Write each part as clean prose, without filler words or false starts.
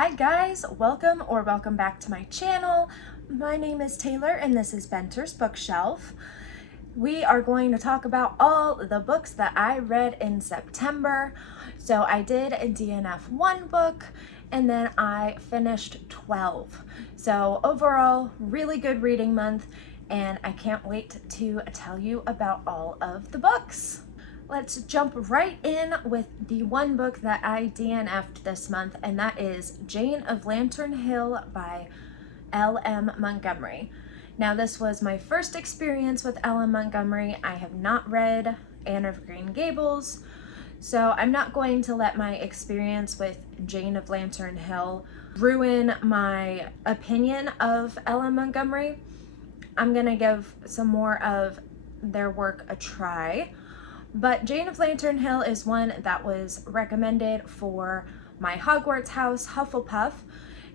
Hi guys, welcome back to my channel. My name is Taylor and this is Benter's Bookshelf. We are going to talk about all the books that I read in September. So I did a DNF 1 book and then I finished 12. So overall, really good reading month and I can't wait to tell you about all of the books. Let's jump right in with the one book that I DNF'd this month, and that is Jane of Lantern Hill by L.M. Montgomery. Now, this was my first experience with L.M. Montgomery. I have not read Anne of Green Gables, so I'm not going to let my experience with Jane of Lantern Hill ruin my opinion of L.M. Montgomery. I'm gonna give some more of their work a try. But Jane of Lantern Hill is one that was recommended for my Hogwarts house, Hufflepuff.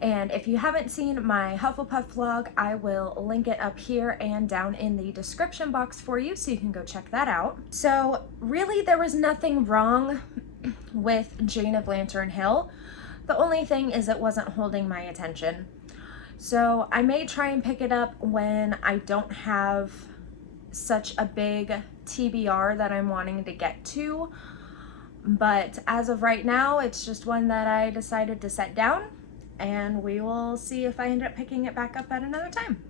And if you haven't seen my Hufflepuff vlog, I will link it up here and down in the description box for you so you can go check that out. So really there was nothing wrong with Jane of Lantern Hill. The only thing is it wasn't holding my attention. So I may try and pick it up when I don't have such a big TBR that I'm wanting to get to, but as of right now it's just one that I decided to set down and we will see if I end up picking it back up at another time.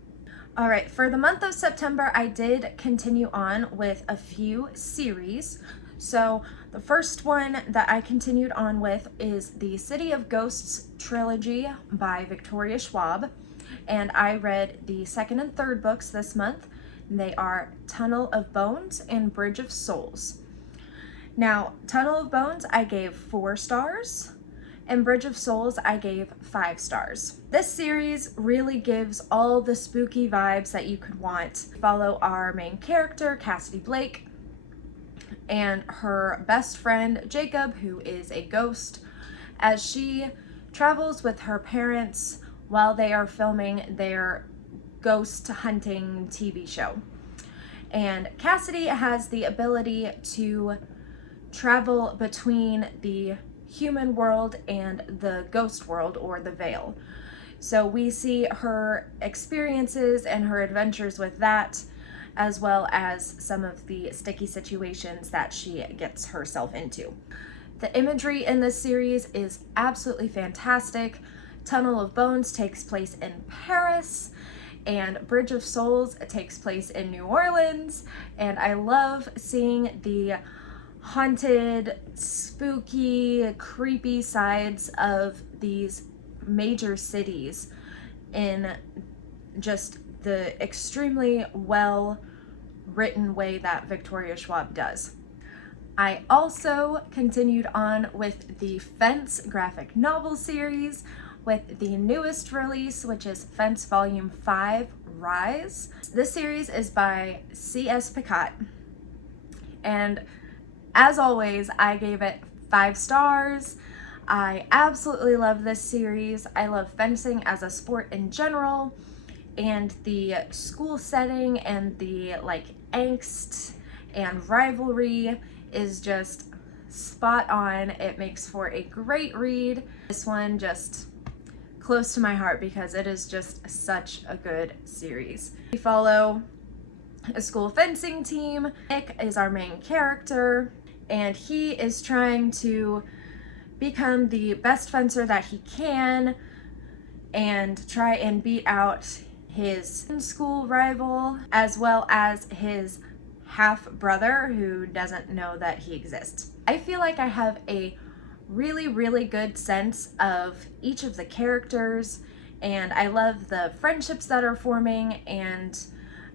All right, for the month of September I did continue on with a few series. So the first one that I continued on with is the City of Ghosts trilogy by Victoria Schwab, and I read the second and third books this month. They are Tunnel of Bones and Bridge of Souls. Now, Tunnel of Bones I gave 4 stars, and Bridge of Souls I gave 5 stars. This series really gives all the spooky vibes that you could want. Follow our main character, Cassidy Blake, and her best friend, Jacob, who is a ghost, as she travels with her parents while they are filming their ghost hunting TV show. And Cassidy has the ability to travel between the human world and the ghost world, or the Veil. So we see her experiences and her adventures with that, as well as some of the sticky situations that she gets herself into. The imagery in this series is absolutely fantastic. Tunnel of Bones takes place in Paris, and Bridge of Souls takes place in New Orleans, and I love seeing the haunted, spooky, creepy sides of these major cities in just the extremely well written way that Victoria Schwab does. I also continued on with the Fence graphic novel series with the newest release, which is Fence Volume 5, Rise. This series is by C.S. Picot, and as always, I gave it 5 stars. I absolutely love this series. I love fencing as a sport in general, and the school setting and the angst and rivalry is just spot on. It makes for a great read. This one just close to my heart because it is just such a good series. We follow a school fencing team. Nick is our main character, and he is trying to become the best fencer that he can and try and beat out his school rival, as well as his half-brother who doesn't know that he exists. I feel like I have a really good sense of each of the characters, and I love the friendships that are forming, and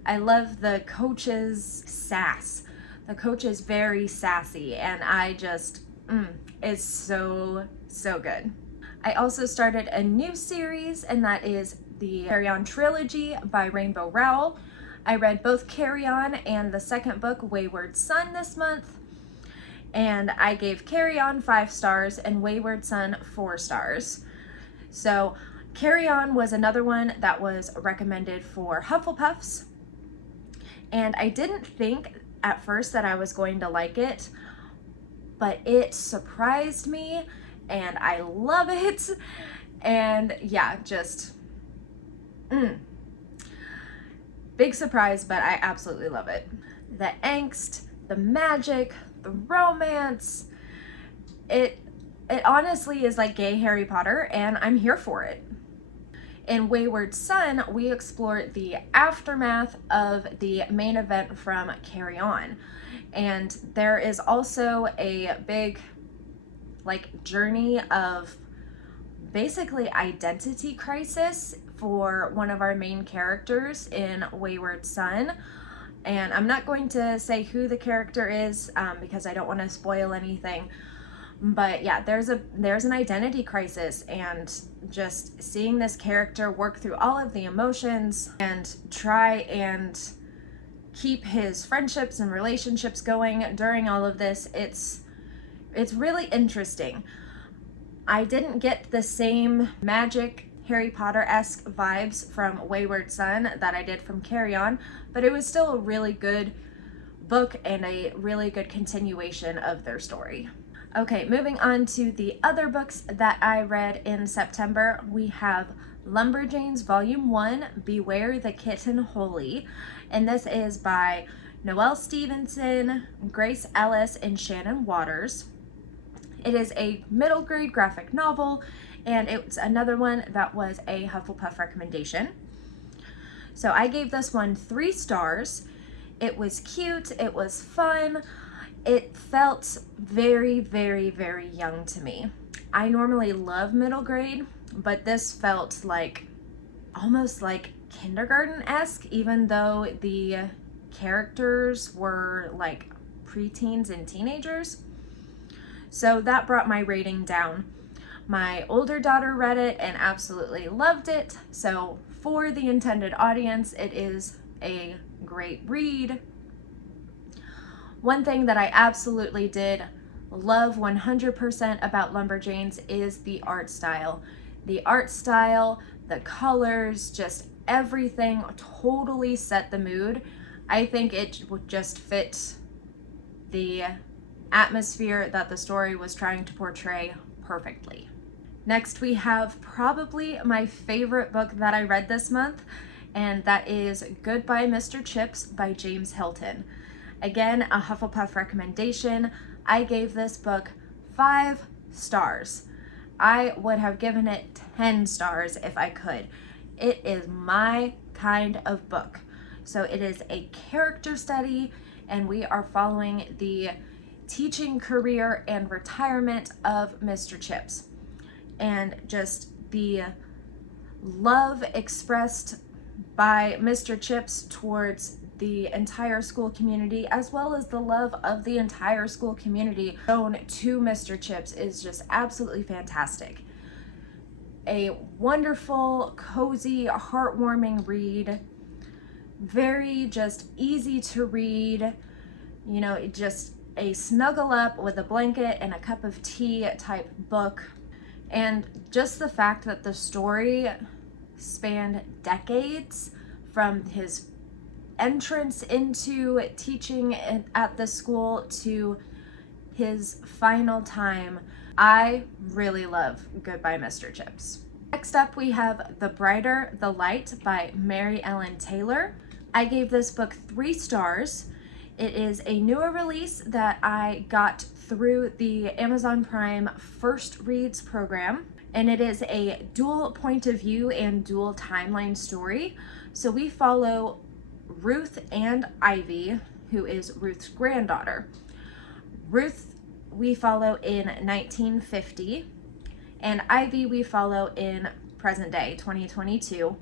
I love the coach's sass. The coach is very sassy, and I just, it's so good. I also started a new series, and that is the Carry On Trilogy by Rainbow Rowell. I read both Carry On and the second book, Wayward Son, this month, and I gave Carry On 5 stars and Wayward Son 4 stars. So Carry On was another one that was recommended for Hufflepuffs, and I didn't think at first that I was going to like it, but it surprised me and I love it. And yeah, just big surprise, but I absolutely love it. The angst, the magic, the romance, it honestly is like gay Harry Potter, and I'm here for it. In Wayward Son, we explore the aftermath of the main event from Carry On. And there is also a big journey of basically identity crisis for one of our main characters in Wayward Son. And I'm not going to say who the character is because I don't want to spoil anything. But yeah, there's an identity crisis, and just seeing this character work through all of the emotions and try and keep his friendships and relationships going during all of this, it's really interesting. I didn't get the same magic Harry Potter-esque vibes from Wayward Son that I did from Carry On, but it was still a really good book and a really good continuation of their story. Okay, moving on to the other books that I read in September, we have Lumberjanes Volume 1, Beware the Kitten Holy, and this is by Noelle Stevenson, Grace Ellis, and Shannon Waters. It is a middle grade graphic novel, and it's another one that was a Hufflepuff recommendation. So I gave this one 3 stars. It was cute, it was fun. It felt very, very, very young to me. I normally love middle grade, but this felt almost like kindergarten-esque, even though the characters were like preteens and teenagers. So that brought my rating down. My older daughter read it and absolutely loved it. So for the intended audience, it is a great read. One thing that I absolutely did love 100% about Lumberjanes is the art style. The art style, the colors, just everything totally set the mood. I think it would just fit the atmosphere that the story was trying to portray perfectly. Next, we have probably my favorite book that I read this month, and that is Goodbye Mr. Chips by James Hilton. Again, a Hufflepuff recommendation. I gave this book 5 stars. I would have given it 10 stars if I could. It is my kind of book. So it is a character study, and we are following the teaching career and retirement of Mr. Chips. And just the love expressed by Mr. Chips towards the entire school community, as well as the love of the entire school community shown to Mr. Chips, is just absolutely fantastic. A wonderful, cozy, heartwarming read. Very just easy to read. You know, just a snuggle up with a blanket and a cup of tea type book. And just the fact that the story spanned decades from his entrance into teaching at the school to his final time. I really love Goodbye Mr. Chips. Next up, we have The Brighter the Light by Mary Ellen Taylor. I gave this book 3 stars. It is a newer release that I got through the Amazon Prime First Reads program, and it is a dual point of view and dual timeline story. So we follow Ruth and Ivy, who is Ruth's granddaughter. Ruth we follow in 1950, and Ivy we follow in present day, 2022,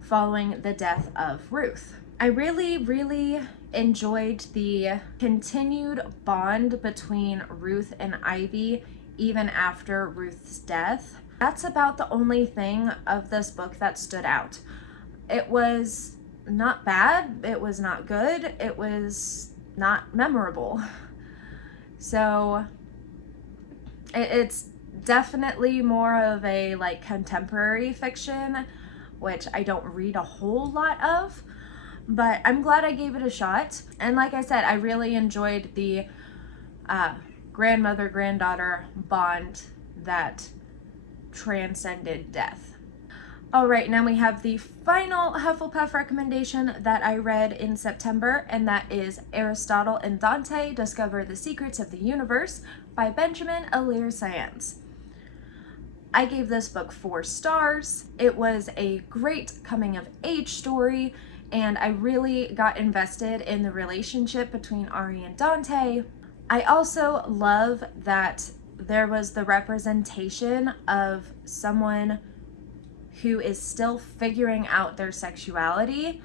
following the death of Ruth. I really, really enjoyed the continued bond between Ruth and Ivy even after Ruth's death. That's about the only thing of this book that stood out. It was not bad, it was not good, it was not memorable. So it's definitely more of a contemporary fiction, which I don't read a whole lot of, but I'm glad I gave it a shot. And like I said, I really enjoyed the grandmother-granddaughter bond that transcended death. All right, now we have the final Hufflepuff recommendation that I read in September, and that is Aristotle and Dante Discover the Secrets of the Universe by Benjamin Alir Sands. I gave this book 4 stars. It was a great coming of age story, and I really got invested in the relationship between Ari and Dante. I also love that there was the representation of someone who is still figuring out their sexuality.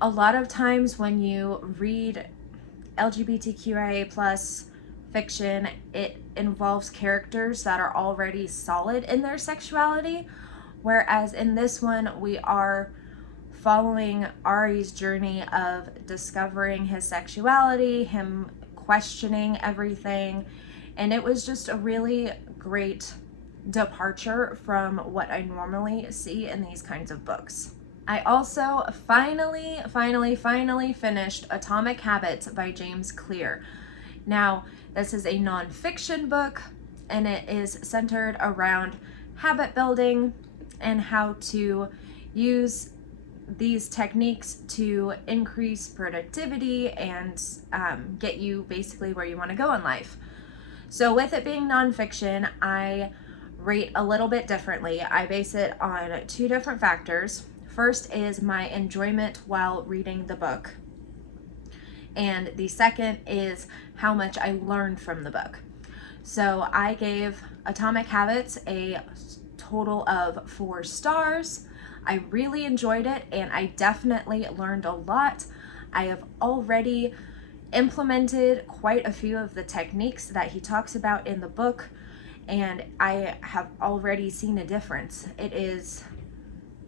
A lot of times when you read LGBTQIA plus fiction, it involves characters that are already solid in their sexuality, whereas in this one we are following Ari's journey of discovering his sexuality, him questioning everything, and it was just a really great departure from what I normally see in these kinds of books. I also finally finished Atomic Habits by James Clear. Now, this is a nonfiction book, and it is centered around habit building and how to use these techniques to increase productivity and get you basically where you want to go in life. So with it being nonfiction, I rate a little bit differently. I base it on 2 different factors. First is my enjoyment while reading the book, and the second is how much I learned from the book. So I gave Atomic Habits a total of 4 stars. I really enjoyed it, and I definitely learned a lot. I have already implemented quite a few of the techniques that he talks about in the book, and I have already seen a difference. It is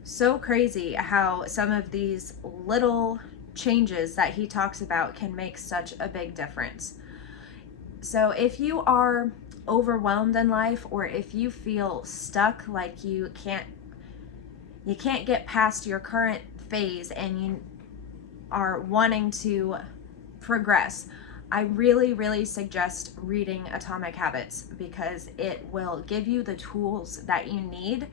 so crazy how some of these little changes that he talks about can make such a big difference. So if you are overwhelmed in life, or if you feel stuck, like you can't get past your current phase and you are wanting to progress, I really suggest reading Atomic Habits, because it will give you the tools that you need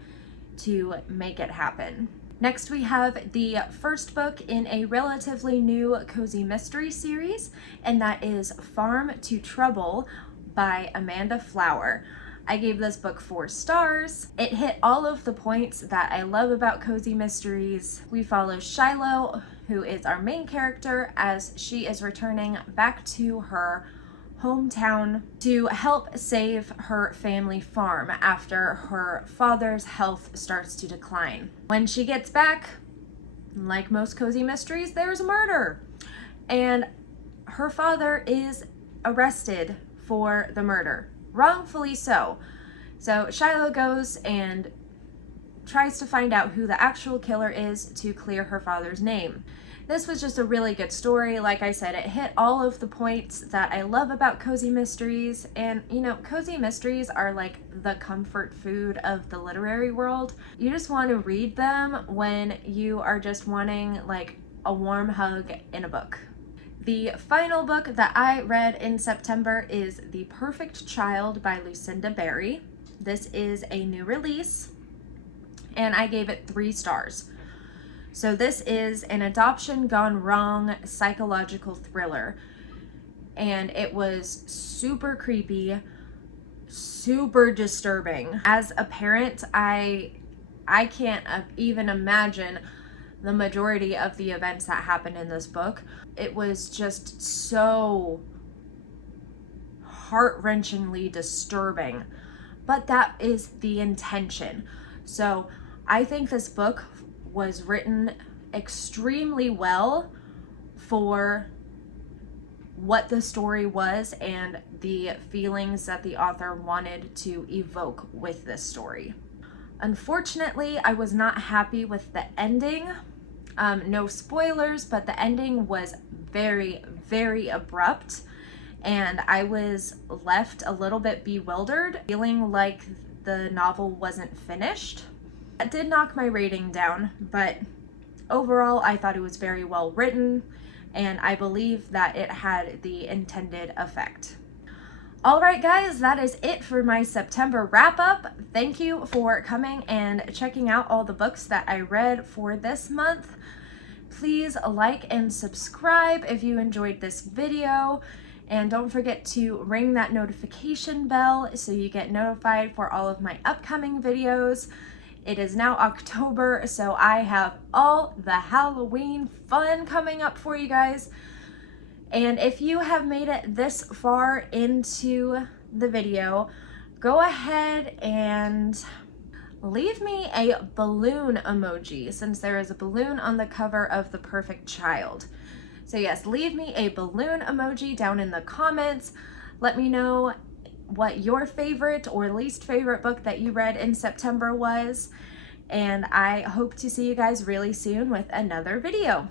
to make it happen. Next, we have the first book in a relatively new cozy mystery series, and that is Farm to Trouble by Amanda Flower. I gave this book 4 stars. It hit all of the points that I love about cozy mysteries. We follow Shiloh, who is our main character, as she is returning back to her hometown to help save her family farm after her father's health starts to decline. When she gets back, like most cozy mysteries, there's a murder, and her father is arrested for the murder, wrongfully so. So Shiloh goes and tries to find out who the actual killer is to clear her father's name. This was just a really good story. Like I said, it hit all of the points that I love about cozy mysteries. And you know, cozy mysteries are like the comfort food of the literary world. You just want to read them when you are just wanting like a warm hug in a book. The final book that I read in September is The Perfect Child by Lucinda Berry. This is a new release, and I gave it 3 stars. So this is an adoption gone wrong psychological thriller, and it was super creepy, super disturbing. As a parent, I can't even imagine the majority of the events that happened in this book. It was just so heart-wrenchingly disturbing, but that is the intention. So I think this book was written extremely well for what the story was and the feelings that the author wanted to evoke with this story. Unfortunately, I was not happy with the ending. No spoilers, but the ending was very abrupt, and I was left a little bit bewildered, feeling like the novel wasn't finished. That did knock my rating down, but overall I thought it was very well written, and I believe that it had the intended effect. All right, guys, that is it for my September wrap up. Thank you for coming and checking out all the books that I read for this month. Please like and subscribe if you enjoyed this video. And don't forget to ring that notification bell so you get notified for all of my upcoming videos. It is now October, so I have all the Halloween fun coming up for you guys. And if you have made it this far into the video, go ahead and leave me a balloon emoji, since there is a balloon on the cover of The Perfect Child. So yes, leave me a balloon emoji down in the comments. Let me know what your favorite or least favorite book that you read in September was. And I hope to see you guys really soon with another video.